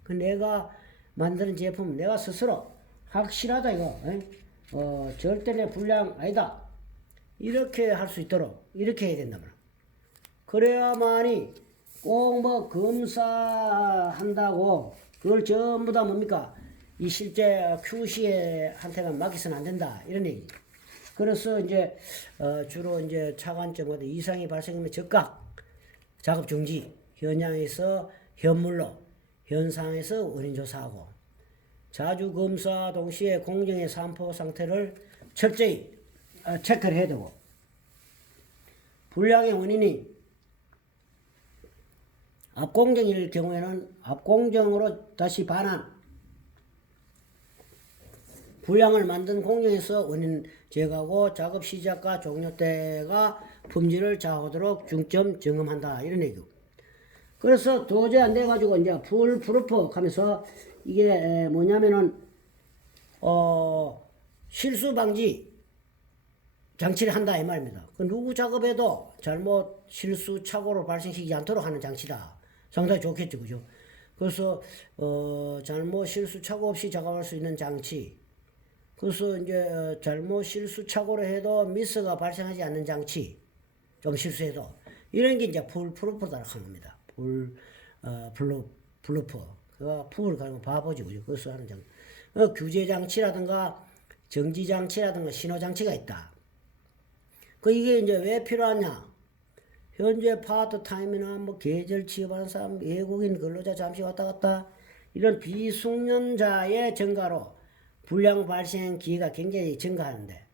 그 내가 만드는 제품 내가 스스로 확실하다 이거, 절대 내 불량 아니다. 이렇게 할 수 있도록 이렇게 해야 된다 말이야. 그래야만이 꼭 뭐 검사한다고 그걸 전부 다 뭡니까? 이 실제 QC한테만 맡기서는 안 된다. 이런 얘기. 그래서 이제 주로 이제 차관점보다 이상이 발생하면 즉각 작업 중지, 현장에서 현물로 현상에서 원인 조사하고, 자주 검사 동시에 공정의 산포 상태를 철저히 체크를 해야 되고, 불량의 원인이 압공정일 경우에는 압공정으로 다시 반환, 불량을 만든 공정에서 원인 제거하고 작업 시작과 종료 때가 품질을 좌우하도록 중점 점검한다. 이런 얘기고. 그래서 도저히 안 돼가지고 이제 풀프루프 하면서 이게 뭐냐면은 실수 방지 장치를 한다 이 말입니다. 그 누구 작업에도 잘못 실수 착오를 발생시키지 않도록 하는 장치다. 상당히 좋겠죠, 그죠? 그래서 잘못 실수 착오 없이 작업할 수 있는 장치. 그래서 이제 잘못 실수 착오를 해도 미스가 발생하지 않는 장치. 좀 실수해도 이런 게 이제 풀프루프다라고 하는 겁니다. 블루프. 그가 풀을 가지고 바보지, 그죠? 그래서 하는 장치. 규제 장치라든가 정지 장치라든가 신호 장치가 있다. 이게 이제 왜 필요하냐? 현재 파트타임이나 뭐 계절 취업하는 사람, 외국인 근로자 잠시 왔다 갔다 이런 비숙련자의 증가로 불량 발생 기회가 굉장히 증가하는데,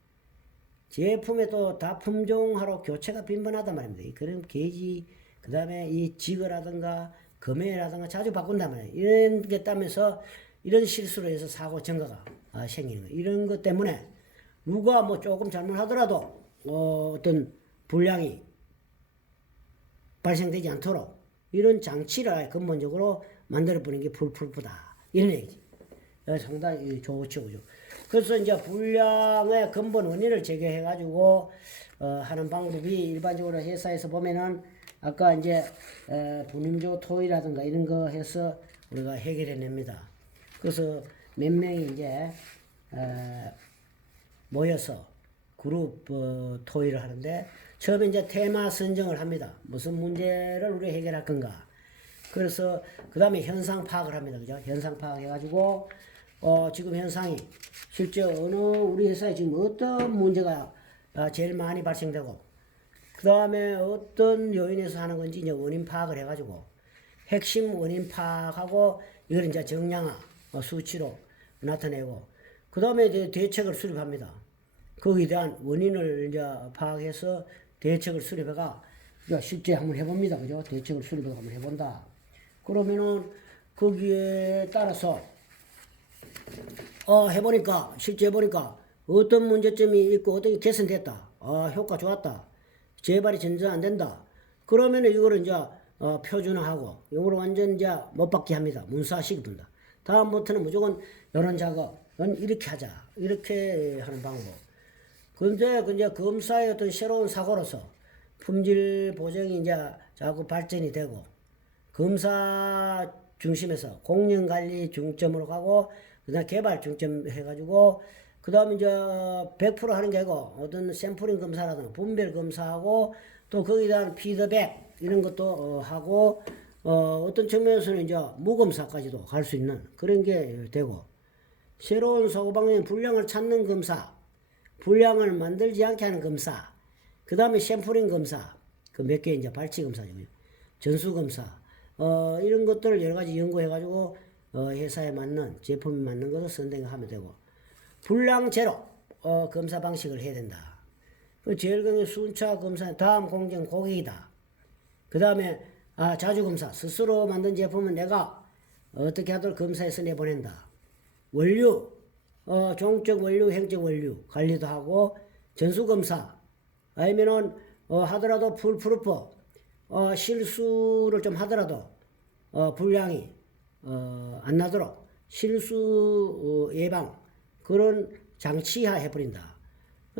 제품에 또 다품종하로 교체가 빈번하단 말입니다. 그런 게이지, 그 다음에 이 지거라든가 금액이라든가 자주 바꾼단 말이에요. 이런 게 따면서 이런 실수로 해서 사고 증가가 생기는 거예요. 이런 것 때문에 누가 뭐 조금 잘못하더라도 어떤 불량이 발생되지 않도록 이런 장치를 근본적으로 만들어보는 게 풀프루프다. 이런 얘기지. 상당히 좋죠, 그죠? 그래서 이제 불량의 근본 원인을 제거해가지고 하는 방법이 일반적으로 회사에서 보면은 아까 이제 분임조 토의라든가 이런 거 해서 우리가 해결해냅니다. 그래서 몇 명이 이제 모여서 그룹 토의를 하는데, 처음에 이제 테마 선정을 합니다. 무슨 문제를 우리 해결할 건가. 그래서 그 다음에 현상 파악을 합니다. 그죠? 현상 파악해가지고 지금 현상이 실제 어느 우리 회사에 지금 어떤 문제가 제일 많이 발생되고 그 다음에 어떤 요인에서 하는 건지 이제 원인 파악을 해가지고 핵심 원인 파악하고 이걸 이제 정량화 수치로 나타내고 그 다음에 이제 대책을 수립합니다. 거기에 대한 원인을 이제 파악해서 대책을 수립해가 실제 한번 해봅니다. 그죠? 대책을 수립해서 한번 해본다. 그러면은 거기에 따라서 해보니까 실제 해보니까 어떤 문제점이 있고 어떤 게 개선됐다. 효과 좋았다. 재발이 전혀 안 된다. 그러면은 이거를 이제 표준화하고 이거를 완전 이제 못 받게 합니다. 문서화시켜둔다. 다음부터는 무조건 이런 작업은 이렇게 하자. 이렇게 하는 방법. 근데 검사의 어떤 새로운 사고로서 품질 보정이 이제 자꾸 발전이 되고 검사 중심에서 공정 관리 중점으로 가고 그다음 개발 중점 해가지고 그다음 이제 100% 하는 게 아니고 어떤 샘플링 검사라든가 분별 검사하고 또 거기에 대한 피드백 이런 것도 하고 어떤 측면에서는 이제 무검사까지도 갈 수 있는 그런 게 되고 새로운 사고 방향 불량을 찾는 검사, 불량을 만들지 않게 하는 검사, 그 다음에 샘플링 검사, 그 몇 개 이제 발치 검사죠, 전수 검사, 이런 것들을 여러 가지 연구해가지고 회사에 맞는 제품에 맞는 것을 선택하면 되고 불량 제로 검사 방식을 해야 된다. 그 제일 강의 순차 검사 다음 공정 고객이다. 그 다음에 자주 검사 스스로 만든 제품은 내가 어떻게 하도록 검사해서 내보낸다. 원료 종적 원료 행적 원료 관리도 하고 전수 검사 아니면은 하더라도 풀프루프 실수를 좀 하더라도 불량이 안 나도록 실수 예방 그런 장치화 해버린다.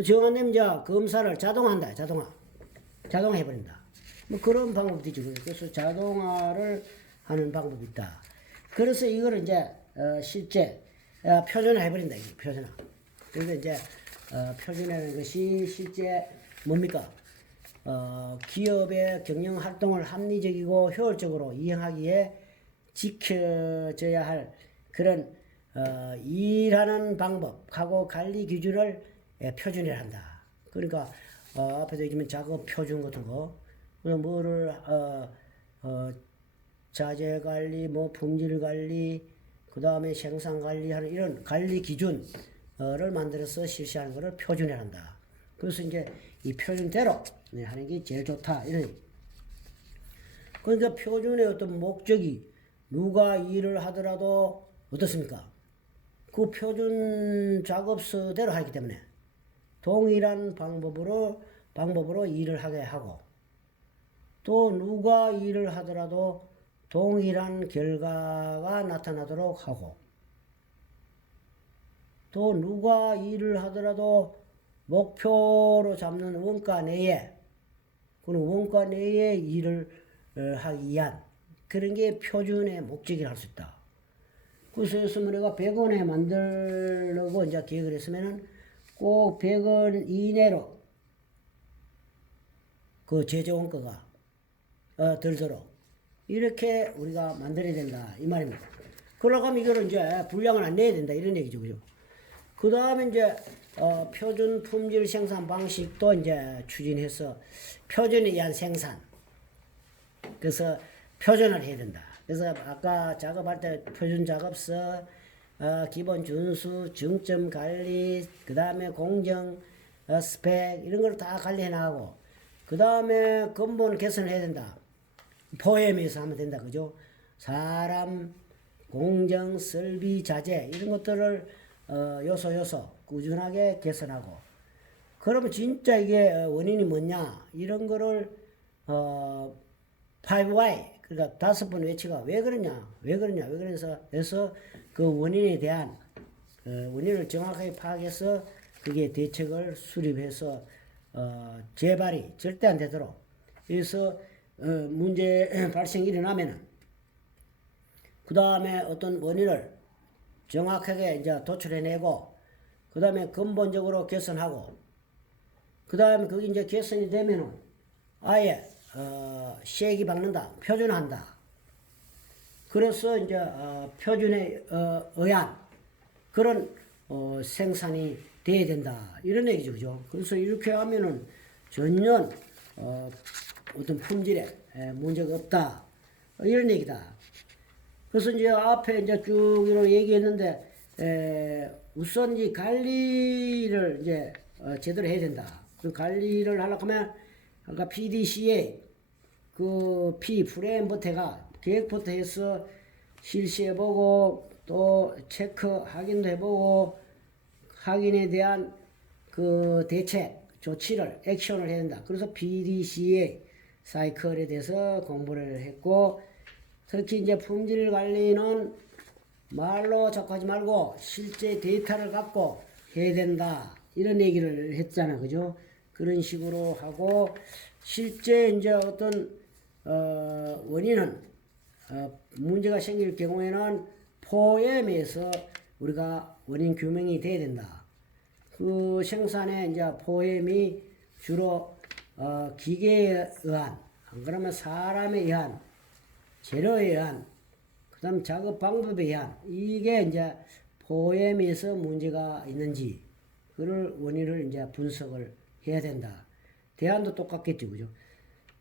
정안되면 이제 검사를 자동화한다. 자동화 해버린다. 뭐 그런 방법도 있죠. 그래서 자동화를 하는 방법이 있다. 그래서 이거를 이제 실제 표준화 해버린다. 표준화. 그래서 이제 표준화라는 것이 실제 뭡니까? 기업의 경영 활동을 합리적이고 효율적으로 이행하기에 지켜져야 할 그런 일하는 방법하고 관리 기준을 표준화한다. 그러니까 앞에서 얘기하면 작업 표준 같은 거, 뭐를 자재 관리, 뭐 품질 관리, 그 다음에 생산 관리하는 이런 관리 기준을 만들어서 실시하는 것을 표준화한다. 그래서 이제 이 표준대로 하는 게 제일 좋다. 이런. 그러니까 표준의 어떤 목적이 누가 일을 하더라도 어떻습니까? 그 표준 작업서대로 하기 때문에 동일한 방법으로 일을 하게 하고 또 누가 일을 하더라도 동일한 결과가 나타나도록 하고 또 누가 일을 하더라도 목표로 잡는 원가 내에 그런 원가 내에 일을 하기 위한 그런 게 표준의 목적이라 할 수 있다. 그래서 내가 100원에 만들려고 이제 계획을 했으면은 꼭 100원 이내로 그 제조 원가가 들도록 이렇게 우리가 만들어야 된다 이 말입니다. 그러려고 하면 이거를 이제 분량을 안 내야 된다 이런 얘기죠, 그죠? 그 다음에 이제 표준 품질 생산 방식도 이제 추진해서 표준에 의한 생산. 그래서 표준화를 해야 된다. 그래서 아까 작업할 때 표준 작업서, 기본 준수, 정점 관리, 그 다음에 공정, 스펙 이런 걸 다 관리해 나가고 그 다음에 근본 개선을 해야 된다. 포엠에서 하면 된다, 그죠? 사람, 공정, 설비, 자재 이런 것들을 요소 꾸준하게 개선하고 그러면 진짜 이게 원인이 뭐냐 이런 거를 5Y 그러니까 5번 외치가 왜 그러냐 해서 그 원인에 대한 원인을 정확하게 파악해서 그게 대책을 수립해서 재발이 절대 안 되도록 그래서 문제 발생이 일어나면은 그 다음에 어떤 원인을 정확하게 이제 도출해내고 그 다음에 근본적으로 개선하고 그 다음에 그게 이제 개선이 되면은 아예 쉐이기 박는다, 표준화한다. 그래서 이제 표준에 의한 그런 생산이 돼야 된다 이런 얘기죠, 그죠? 그래서 이렇게 하면은 전혀 어떤 품질에 문제가 없다 이런 얘기다. 그래서 이제 앞에 이제 쭉 이렇게 얘기했는데 우선 이 관리를 이제 제대로 해야 된다. 그 관리를 하려고 하면 아까 PDCA 그 P 프레임부터가 계획부터 해서 실시해보고 또 체크 확인도 해보고 확인에 대한 그 대책 조치를 액션을 해야 된다. 그래서 PDCA 사이클에 대해서 공부를 했고 특히 이제 품질 관리는 말로 접하지 말고 실제 데이터를 갖고 해야 된다. 이런 얘기를 했잖아. 그죠? 그런 식으로 하고 실제 이제 어떤 원인은 문제가 생길 경우에는 포엠에서 우리가 원인 규명이 돼야 된다. 그 생산에 이제 포엠이 주로 기계에 의한, 안 그러면 사람에 의한, 재료에 의한, 그 다음 작업 방법에 의한, 이게 이제 포엠에서 문제가 있는지, 그를 원인을 이제 분석을 해야 된다. 대안도 똑같겠죠, 그죠?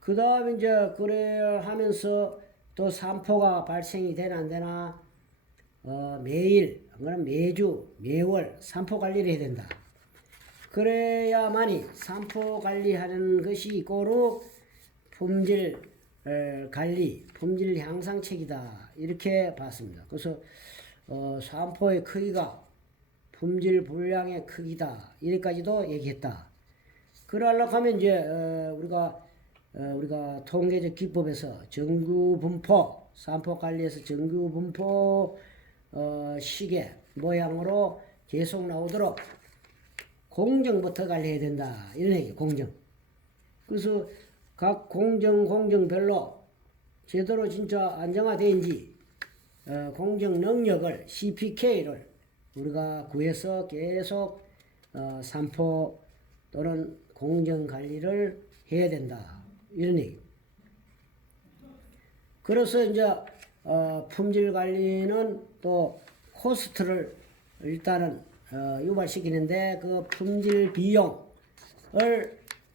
그 다음에 이제 그래 하면서 또 산포가 발생이 되나 안 되나, 매일, 안 그러면 매주, 매월 산포 관리를 해야 된다. 그래야만이 산포 관리하는 것이 이꼬로 품질 관리, 품질 향상책이다. 이렇게 봤습니다. 그래서 산포의 크기가 품질 분량의 크기다. 이래까지도 얘기했다. 그러려고 하면 이제 우리가 통계적 기법에서 정규 분포, 산포 관리에서 정규 분포 시계 모양으로 계속 나오도록 공정부터 관리해야 된다. 이런 얘기, 공정. 그래서 각 공정별로 제대로 진짜 안정화된지 공정 능력을 CPK를 우리가 구해서 계속 산포 또는 공정 관리를 해야 된다. 이런 얘기. 그래서 이제 품질 관리는 또 코스트를 일단은 유발시키는데 그 품질 비용을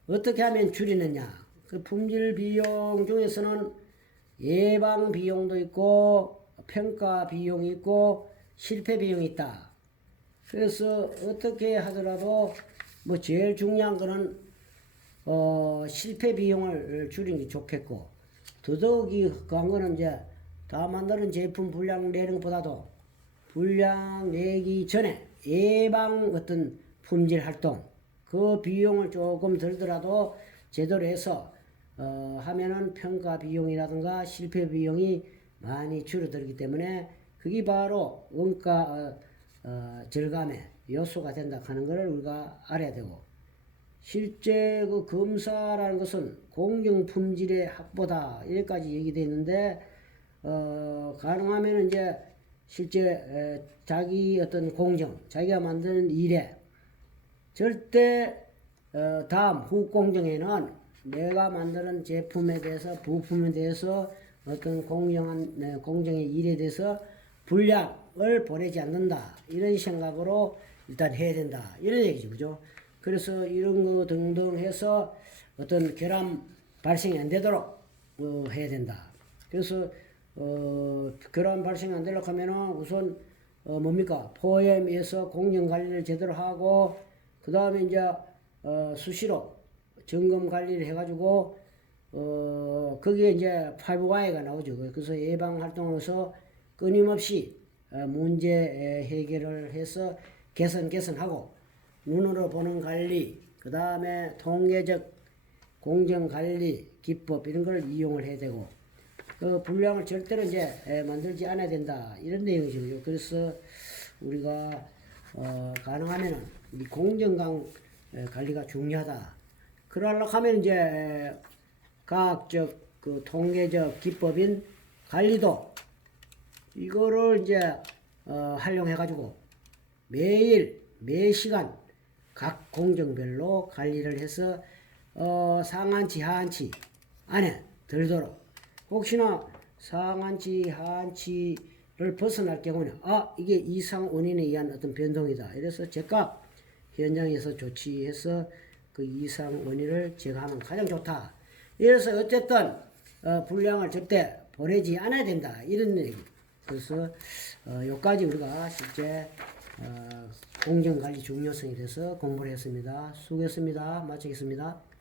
어떻게 하면 줄이느냐. 그 품질 비용 중에서는 예방 비용도 있고 평가 비용이 있고 실패 비용이 있다. 그래서 어떻게 하더라도 뭐 제일 중요한 거는 실패 비용을 줄이는 게 좋겠고 더더욱이 그한 거는 이제 다 만드는 제품 분량 내는 것보다도 분량 내기 전에 예방 어떤 품질 활동 그 비용을 조금 들더라도 제대로 해서 하면은 평가 비용이라든가 실패 비용이 많이 줄어들기 때문에 그게 바로 원가 절감의 요소가 된다 하는 것을 우리가 알아야 되고 실제 그 검사라는 것은 공정 품질의 확보다 여기까지 얘기되어 있는데 가능하면 이제 실제 자기 어떤 공정 자기가 만드는 일에 절대 다음 후 공정에는 내가 만드는 제품에 대해서 부품에 대해서 어떤 공정의 일에 대해서 불량을 보내지 않는다 이런 생각으로 일단 해야 된다 이런 얘기죠, 그죠? 그래서 이런 거 등등 해서 어떤 결함 발생이 안 되도록 해야 된다. 그래서 결함 발생이 안 되려고 하면은 우선 뭡니까 포엠에서 공정 관리를 제대로 하고 그 다음에 이제 수시로 점검 관리를 해가지고 거기에 이제 5Y가 나오죠. 그래서 예방 활동으로서 끊임없이 문제 해결을 해서 개선하고 눈으로 보는 관리, 그 다음에 통계적 공정 관리 기법 이런 걸 이용을 해야 되고 그 분량을 절대로 이제 만들지 않아야 된다 이런 내용이죠. 그래서 우리가 가능하면은 이 공정 관리가 중요하다. 그러려고 하면 이제 과학적 그 통계적 기법인 관리도 이거를 이제 활용해 가지고 매일 매시간 각 공정별로 관리를 해서 상한치 하한치 안에 들도록 혹시나 상한치 하한치를 벗어날 경우는 이게 이상 원인에 의한 어떤 변동이다. 이래서 즉각 현장에서 조치해서 그 이상 원인을 제거하면 가장 좋다. 이래서 어쨌든 불량을 절대 보내지 않아야 된다. 이런 얘기. 그래서 여기까지 우리가 실제 공정관리 중요성에 대해서 공부를 했습니다. 수고했습니다. 마치겠습니다.